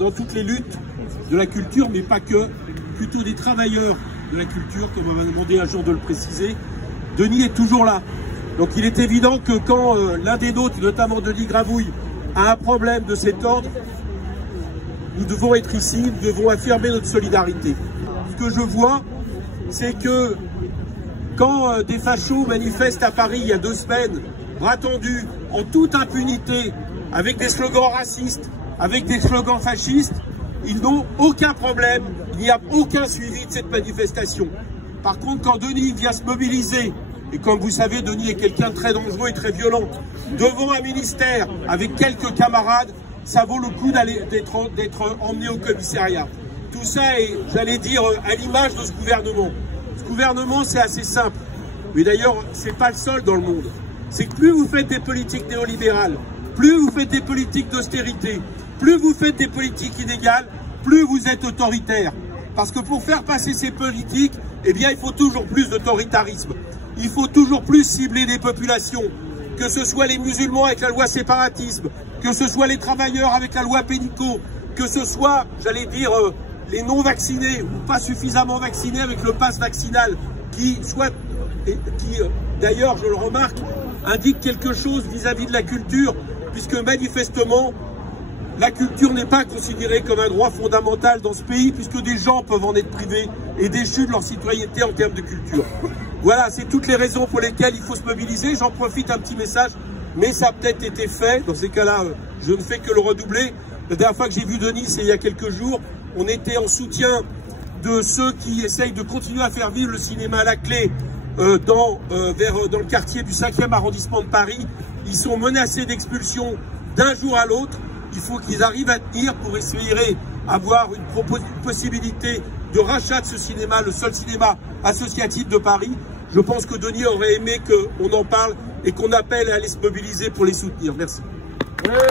Dans toutes les luttes de la culture, mais pas que, plutôt des travailleurs de la culture, comme on m'a demandé un jour de le préciser, Denis est toujours là. Donc il est évident que quand l'un des nôtres, notamment Denis Gravouille, a un problème de cet ordre, nous devons être ici, nous devons affirmer notre solidarité. Ce que je vois, c'est que quand des fachos manifestent à Paris il y a 2 semaines, bras tendus, en toute impunité, avec des slogans racistes, avec des slogans fascistes, ils n'ont aucun problème, il n'y a aucun suivi de cette manifestation. Par contre, quand Denis vient se mobiliser, et comme vous savez, Denis est quelqu'un de très dangereux et très violent, devant un ministère avec quelques camarades, ça vaut le coup d'être emmené au commissariat. Tout ça est, j'allais dire, à l'image de ce gouvernement. Ce gouvernement, c'est assez simple. Mais d'ailleurs, c'est pas le seul dans le monde. C'est que plus vous faites des politiques néolibérales, plus vous faites des politiques d'austérité, plus vous faites des politiques inégales, plus vous êtes autoritaire. Parce que pour faire passer ces politiques, eh bien, il faut toujours plus d'autoritarisme. Il faut toujours plus cibler les populations, que ce soit les musulmans avec la loi séparatisme, que ce soit les travailleurs avec la loi Pénicaud, que ce soit, j'allais dire, les non-vaccinés ou pas suffisamment vaccinés avec le pass vaccinal, qui d'ailleurs, je le remarque, indique quelque chose vis-à-vis de la culture, puisque manifestement, la culture n'est pas considérée comme un droit fondamental dans ce pays, puisque des gens peuvent en être privés et déchus de leur citoyenneté en termes de culture. Voilà, c'est toutes les raisons pour lesquelles il faut se mobiliser. J'en profite, un petit message, mais ça a peut-être été fait. Dans ces cas-là, je ne fais que le redoubler. La dernière fois que j'ai vu Denis, c'est il y a quelques jours. On était en soutien de ceux qui essayent de continuer à faire vivre le cinéma à la clé dans le quartier du 5e arrondissement de Paris. Ils sont menacés d'expulsion d'un jour à l'autre. Il faut qu'ils arrivent à tenir pour essayer d'avoir une possibilité de rachat de ce cinéma, le seul cinéma associatif de Paris. Je pense que Denis aurait aimé qu'on en parle et qu'on appelle à aller se mobiliser pour les soutenir. Merci.